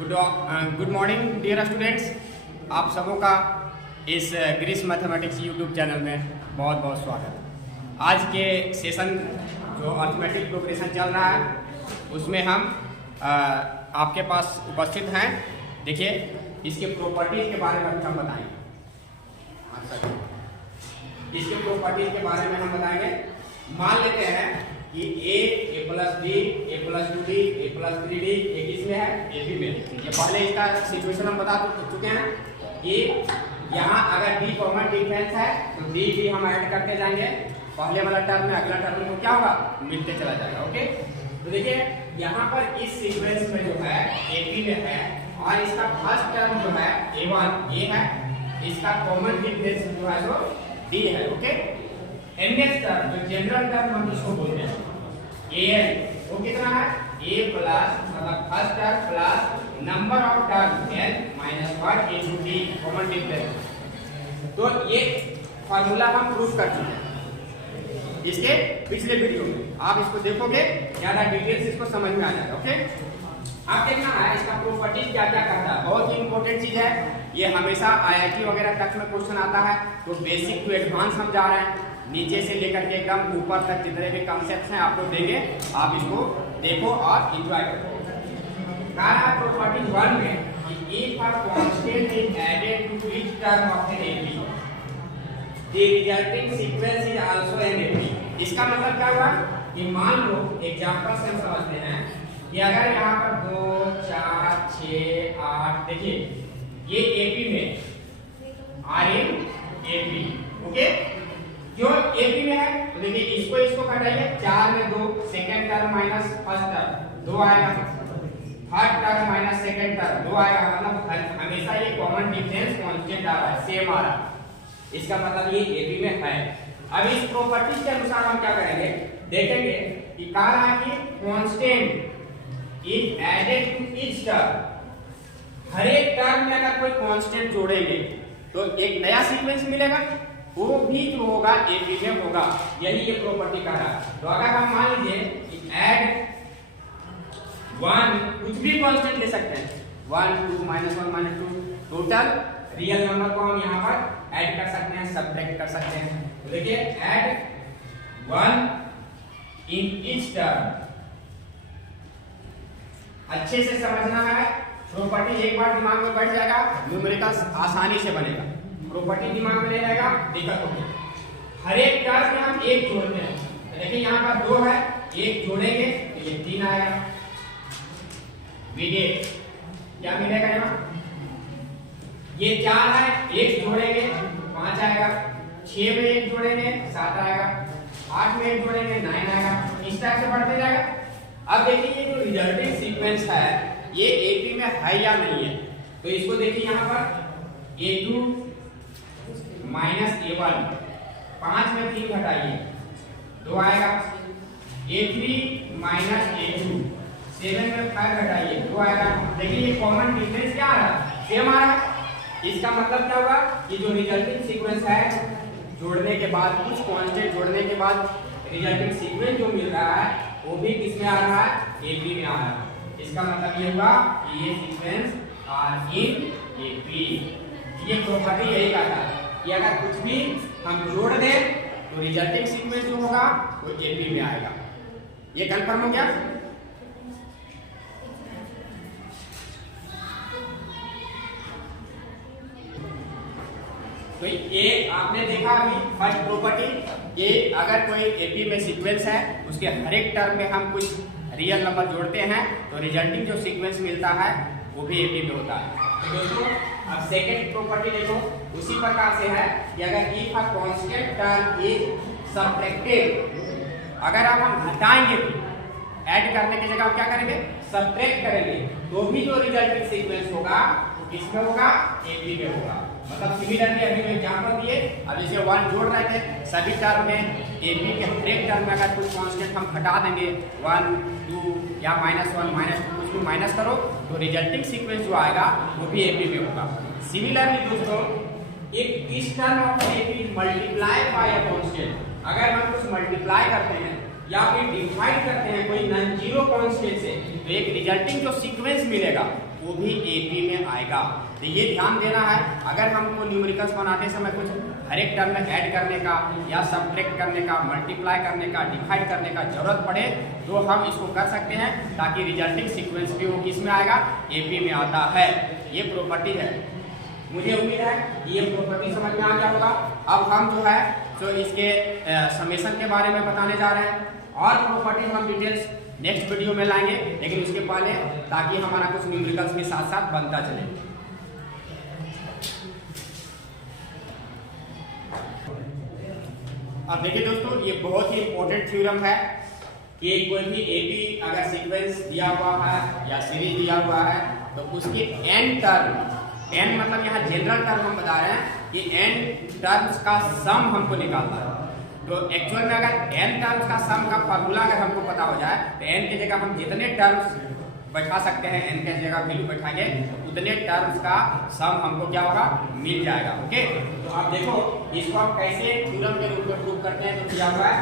Good morning dear students. आप सबों का इस ग्रीस मैथमेटिक्स यूट्यूब चैनल में बहुत बहुत स्वागत। आज के सेशन जो अर्थमेटिक प्रोग्रेशन चल रहा है उसमें हम आपके पास उपस्थित हैं। देखिए, इसके प्रॉपर्टीज के बारे में हम बताएंगे। इसके प्रॉपर्टीज के बारे में हम बताएंगे। मान लेते हैं कि a plus b, a plus 2d, a plus 3d ये किसमें है? ab में। ये पहले इसका सिचुएशन हम बता चुके हैं कि यहाँ अगर d कॉमन डिफरेंस है तो d भी हम ऐड करते जाएंगे। पहले वाला टर्म में अगला टर्म को क्या होगा? मिलते चला जाएगा। ओके, तो देखिए यहाँ पर इस सीक्वेंस में जो है ab में है और इसका फर्स्ट टर्म जो है a1 ये है, इसका कॉमन डिफरेंस जो है वो d है। ओके, एनएस टर्म जो जनरल टर्म हम इसको बोलते हैं an, वो कितना है? a प्लस मतलब first term plus number of term n minus 1 into d common difference. तो ये फार्मूला हम प्रूफ कर चुके हैं इसके पिछले वीडियो में। आप इसको देखोगे ज्यादा डिटेल्स इसको समझ में आ जाएगा। ओके, आप देखना है इसका प्रॉपर्टी क्या क्या करता है। बहुत ही इंपॉर्टेंट चीज है ये, हमेशा आईआईटी वगैरह तक में क्वेश्चन आता है। तो बेसिक टू एडवांस हम जा रहे हैं, नीचे से लेकर के एकदम ऊपर तक जितने भी कॉन्सेप्ट्स हैं आपको देंगे। आप इसको देखो और एंजॉय करो। प्रॉपर्टी 1 में if a constant is added to each term of an AP, the resulting sequence is also an AP। इसका मतलब क्या हुआ कि मान लो एग्जांपल से हम समझते हैं कि अगर यहाँ पर 2 4 6 8 देखिए ये AP में आर इन AP। ओके, जो AP में है तो देखिए इसको घटाइए। 4 में 2 second term minus first term 2 आएगा, third term minus second term 2 आएगा। मतलब हमेशा ये कॉमन डिफरेंस कांस्टेंट आ रहा है, सेम आ रहा है। इसका मतलब ये AP में है। अब इस प्रॉपर्टी के अनुसार हम क्या करेंगे, देखेंगे कि कह रहा है कि constant is added to each term. हर एक टर्म में अगर कोई कांस्टेंट जोड़ेंगे तो एक नया सीक्वेंस मिलेगा, वो भी जो होगा AP में होगा। यही ये प्रॉपर्टी कह रहा है। तो अगर हम मान लीजिए कि ऐड 1 कुछ भी कांस्टेंट ले सकते हैं, 1 2 -1 -2 टोटल रियल नंबर को हम यहाँ पर ऐड कर सकते हैं, सब्ट्रैक्ट कर सकते हैं। तो देखिए ऐड 1 इन ईच टर्म। अच्छे से समझना है प्रॉपर्टी, एक बार दिमाग में बैठ जाएगा न्यूमेरिकल आसानी से बनेगा। प्रॉपर्टी दिमाग में नहीं रहेगा दिक्कत होगी। हर एक टर्म में हम एक जोड़ते हैं। तो देखिए यहाँ पर 2 है, एक जोड़ेंगे तो ये 3 आएगा। विगे क्या मिलेगा यहाँ? ये 4 है, एक जोड़ेंगे 5 आएगा। 6 में एक जोड़ेंगे 7 आएगा। 8 में एक जोड़ेंगे 9 आएगा। इस टाइप से बढ़ते जाएगा। अब देखिए ये जो रिजल्टिंग सीक्वेंस है ये AP में है या नहीं है। तो इसको देखिए यहाँ पर A2 माइनस A1, 5 में 3 घटाइए 2 आएगा। A3 माइनस A2, 7 में 5 घटाइए 2 आएगा। देखिए ये कॉमन डिफरेंस क्या आ रहा है? सेम आ रहा है। इसका मतलब क्या होगा कि जो रिजल्टिंग सीक्वेंस है जोड़ने के बाद, कुछ कांस्टेंट जोड़ने के बाद रिजल्टिंग सीक्वेंस जो मिल रहा है वो भी किसमें आ रहा है? AP में आ रहा है। इसका मतलब ये होगा कि ये सीक्वेंस आर इन AP। ये प्रॉपर्टी यही कहता है कि अगर कुछ भी हम जोड़ दें तो रिजल्टिंग सीक्वेंस जो होगा वो AP में आएगा। ये कंफर्म हो गया? तो ये आपने देखा अभी फर्स्ट प्रॉपर्टी, ये अगर कोई AP में सीक्वेंस है उसके हर एक टर्म में हम कुछ रियल नंबर जोड़ते हैं तो रिजल्टिंग जो सीक्वेंस मिलता है वो भी AP में होता है। तो दोस्तों अब सेकेंड प्रॉपर्टी देखो, उसी प्रकार से है कि अगर if a constant term is subtracted, अगर अब हम घटाएंगे ऐड करने की जगह क्या करेंगे? सब्ट्रैक्ट करेंगे, तो भी जो रिजल्टिंग सीक्वेंस होगा वो किसमें होगा? AP में होगा। मतलब सिमिलरली अभी मैं एग्जांपल दिए, अब जैसे 1 जोड़ रहे थे सभी टर्म में AP के हर एक टर्म में अगर कुछ कांस्टेंट हम घटा देंगे 1 2 या -1 -2 कुछ भी माइनस करो तो रिजल्टिंग सीक्वेंस जो आएगा वो भी AP में होगा। सिमिलरली दोस्तों if this term of AP is multiplied by a constant, अगर हम कुछ मल्टीप्लाई करते हैं या फिर डिवाइड करते हैं कोई नॉन जीरो कांस्टेंट से, तो एक रिजल्टिंग जो सीक्वेंस मिलेगा वो भी एपी में आएगा। तो ये ध्यान देना है, अगर हमको न्यूमेरिकल्स बनाते समय कुछ हर एक टर्म में ऐड करने का या सब्ट्रैक्ट करने का, मल्टीप्लाई करने का, डिवाइड करने का जरूरत पड़े तो हम इसको कर सकते हैं, ताकि रिजल्टिंग सीक्वेंस भी वो किस में आएगा, एपी में आता है। ये प्रॉपर्टी है। मुझे उम्मीद है कि ये प्रॉपर्टी समझ में आ गया होगा। अब हम जो है तो इसके समेशन के बारे में बताने जा रहे हैं, और प्रॉपर्टी हम डिटेल्स नेक्स्ट वीडियो में लाएंगे, लेकिन उसके पहले ताकि हमारा कुछ न्यूमेरिकल्स के साथ साथ बनता चले। अब देखिए दोस्तों, ये बहुत ही इंपॉर्टेंट थ्योरम है कि कोई भी एपी अगर सीक्वेंस दिया हुआ है या सीरीज दिया हुआ है तो उसके एन टर्म, एन मतलब यहाँ जनरल टर्म हम बता रहे हैं कि एन टर्म्स का सम हमको निकालना है। तो एक्चुअल में अगर एन टर्म्स का सम का फार्मूला अगर हमको पता हो जाए तो एन की जगह हम जितने टर्म्स बैठा सकते हैं, एन की जगह वैल्यू बैठाएंगे, उतने टर्म्स का सम हमको क्या होगा, मिल जाएगा। ओके, तो आप देखो इसको हम कैसे थ्योरम के रूप में प्रूव करते हैं। तो क्या हुआ है,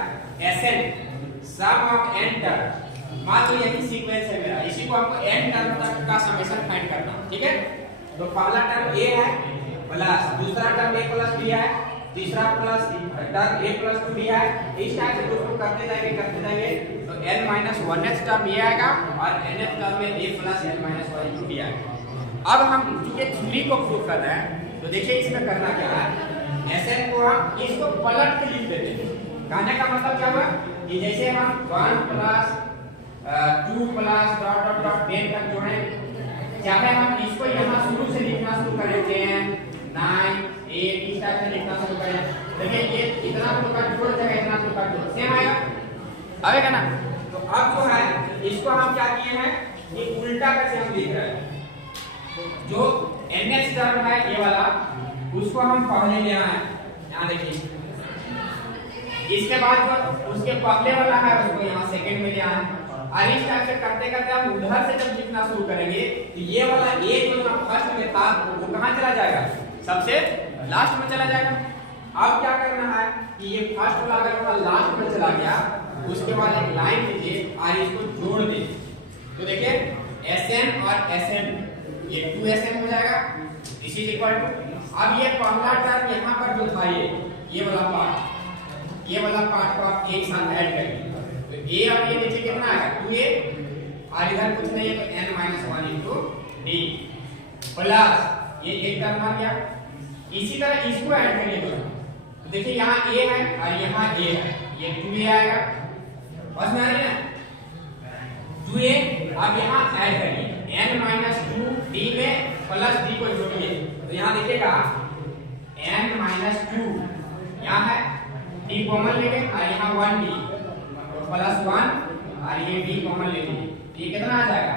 Sn sum of n term, मान लो यही सीक्वेंस है मेरा, इसी को हमको एन टर्म तक का समेशन फाइंड करना, ठीक है। तो पहला टर्म ए है प्लस दूसरा टर्म ए प्लस बी है, तीसरा प्लस टर्म ए प्लस 2 दिया है। इस टाइप से दोस्तों करते जाएंगे तो n माइनस 1th टर्म ये आएगा और nth टर्म में a plus n minus 1 into दिया है। अब हम चूंकि थ्योरी को प्रूव कर रहे हैं तो देखिए इसमें करना क्या है, Sn को हम इसको पलट के लिख देते हैं। कहने का मतलब क्या हुआ कि जैसे हम 1 plus 2 plus dot dot dot 10 तक जोड़े, चाहे हम इसको यहाँ शुरू से लिखना शुरू करें 10 9 8 इस टाइप से लिखना शुरू करें, देखिए ये इतना तो का जोड़ जाएगा, इतना तो का जोड़ सेम आएगा ना। तो अब जो है इसको हम क्या किए हैं कि उल्टा करके हम लिख रहे हैं, जो nth टर्म है ये वाला उसको हम पहले ले आए, यहाँ देखिए, इसके बाद जो उसके पहले वाला है उसको यहाँ सेकंड में ले आए, और इस टाइप से करते करते हम उधर से जब लिखना शुरू करेंगे तो ये वाला a जो फर्स्ट में था वो कहाँ चला जाएगा, सबसे लास्ट में चला जाएगा। अब क्या करना है कि ये फर्स्ट वाला अगर लास्ट में चला गया, उसके बाद एक लाइन लीजिए और इसको जोड़ दीजिए। तो देखिए Sn और Sn ये 2Sn हो जाएगा, इसी इक्वल टू, अब ये पहला टर्म यहाँ पर जो था ये वाला पार्ट को आप एक साथ ऐड करेंगे तो a और ये नीचे कितना आएगा 2a, और इधर कुछ नहीं है तो n-1 इंटू d प्लस ये एक टर्म आ गया। इसी तरह इसको ऐड करिए तो देखिए यहाँ a है और यहाँ a है, ये 2a आएगा, बस में आ रही है 2a। अब यहाँ ऐड करिए n-2 d में प्लस d को जोड़िए, तो यहाँ देखिएगा n-2 यहाँ है d कॉमन लेंगे और यहाँ 1d प्लस 1 और ये d कॉमन ले लीजिए, ये कितना आ जाएगा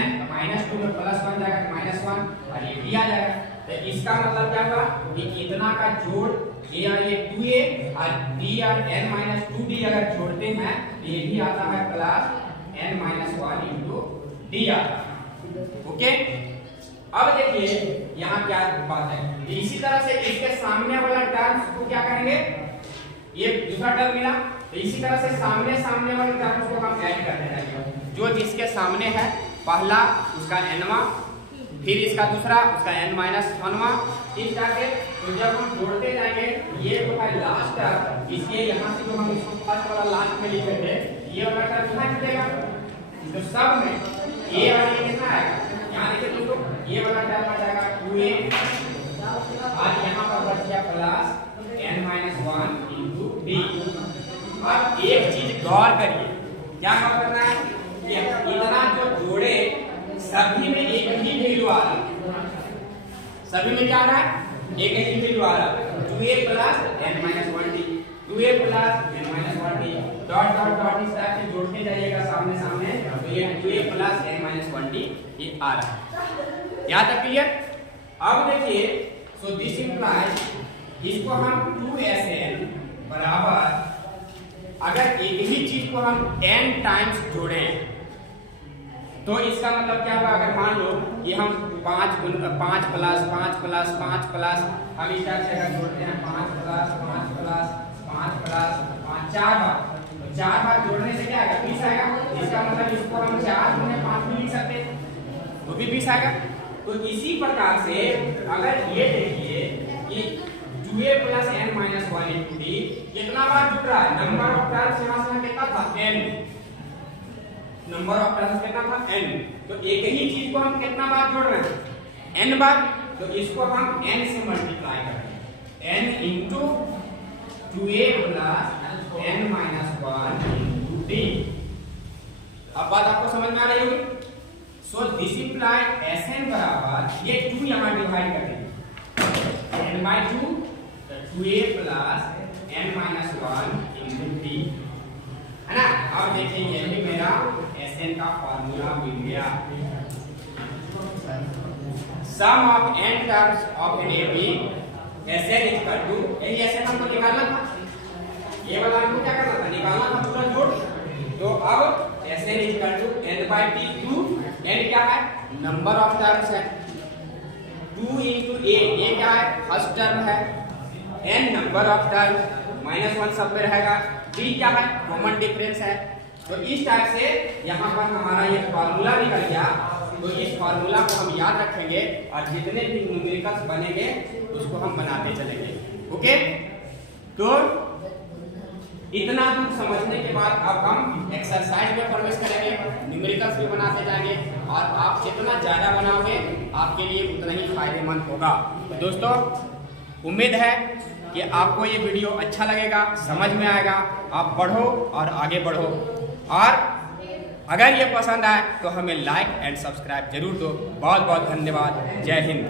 n-2 में प्लस 1 जाएगा तो -1 और ये d आ जाएगा। तो इसका मतलब क्या हुआ कि इतना का जोड़ ये और ये 2a और d और n-2d अगर जोड़ते हैं तो ये भी आता है प्लस n-1 इंटू d आता है। ओके, अब देखिए यहाँ क्या बात है, इसी तरह से इसके सामने वाला टर्म्स को क्या करेंगे, ये दूसरा टर्म मिला तो इसी तरह से सामने वाले टर्म्स को हम ऐड करते रहेंगे, जो जिसके सामने है पहला उसका nवां, फिर इसका दूसरा उसका n-1वां, इस तरह से। तो जब हम जोड़ते जाएंगे ये तो है लास्ट टर्म, इसलिए यहाँ से जो हम इसको फर्स्ट वाला लास्ट में लिखे थे ये वाला टर्म कहाँ जुड़ेगा, तो सब में a और ये कितना आएगा, यहाँ देखिए दोस्तों ये वाला टर्म आ जाएगा 2a और यहाँ पर बच गया प्लस n-1 इंटू d। अब एक चीज गौर करिए, क्या गौर करना है कि इतना जो जोड़े सभी में एक ही वैल्यू आ रहा है, सभी में क्या आ रहा है, एक ही वैल्यू आ रहा है, 2a plus n-1d 2a plus n-1d dot dot dot इस तरह से जोड़ते जाइएगा सामने, तो ये 2a प्लस n-1d ये आ रहा है। यहाँ तक क्लियर। अब देखिए सो दिस इंप्लाइज इसको हम 2Sn बराबर अगर एक ही चीज को हम n टाइम्स जोड़ें तो इसका मतलब क्या होगा, अगर मान लो कि हम 5 प्लस 5 प्लस 5 प्लस हम इस टाइप से अगर जोड़ते हैं 5 प्लस 5 प्लस 5 प्लस 5 4 बार, तो तो 4 बार जोड़ने से क्या आएगा 20 आएगा। इसका मतलब इसको हम 4 गुने 5 भी लिख सकते हैं, तो भी 20 आएगा। तो इसी प्रकार से अगर ये देखिए कि 2a + n - 1 * d कितना बार जुड़ रहा है, नंबर ऑफ टर्म्स यहाँ से कितना था n, नंबर ऑफ टर्म्स कितना था n, तो एक ही चीज को हम कितना बार जोड़ रहे हैं n बार, तो इसको हम n से मल्टीप्लाई करेंगे, n into 2a + n - 1 into d। अब बात आपको समझ में आ रही होगी। सो दिस इम्प्लाइड Sn बराबर ये 2 यहाँ डिवाइड कर देंगे n/2 2a + n - 1 into d, है ना। अब देखिए ये भी मेरा Sn का फार्मूला मिल गया। Sum of n terms of an AB Sn equal to, यही Sn हमको निकालना था, ये वाला हमको क्या करना था, निकालना था पूरा जोड़। तो अब Sn equal to n/t, n क्या है, नंबर ऑफ टर्म्स है, 2 into a, ये क्या है, फर्स्ट टर्म है, n नंबर ऑफ टर्म, -1 सब में रहेगा, d क्या है, कॉमन डिफरेंस है। तो इस टाइप से यहाँ पर हमारा ये फार्मूला निकल गया। तो इस फार्मूला को हम याद रखेंगे और जितने भी न्यूमेरिकल्स बनेंगे उसको हम बनाते चलेंगे। ओके, तो इतना दूर समझने के बाद अब हम एक्सरसाइज में प्रवेश करेंगे, न्यूमेरिकल्स भी बनाते जाएंगे और आप जितना ज़्यादा बनाओगे आपके लिए उतना ही फायदेमंद होगा। तो दोस्तों उम्मीद है कि आपको ये वीडियो अच्छा लगेगा, समझ में आएगा, आप पढ़ो और आगे बढ़ो। और अगर ये पसंद आए तो हमें लाइक एंड सब्सक्राइब जरूर दो। बहुत बहुत धन्यवाद। जय हिंद।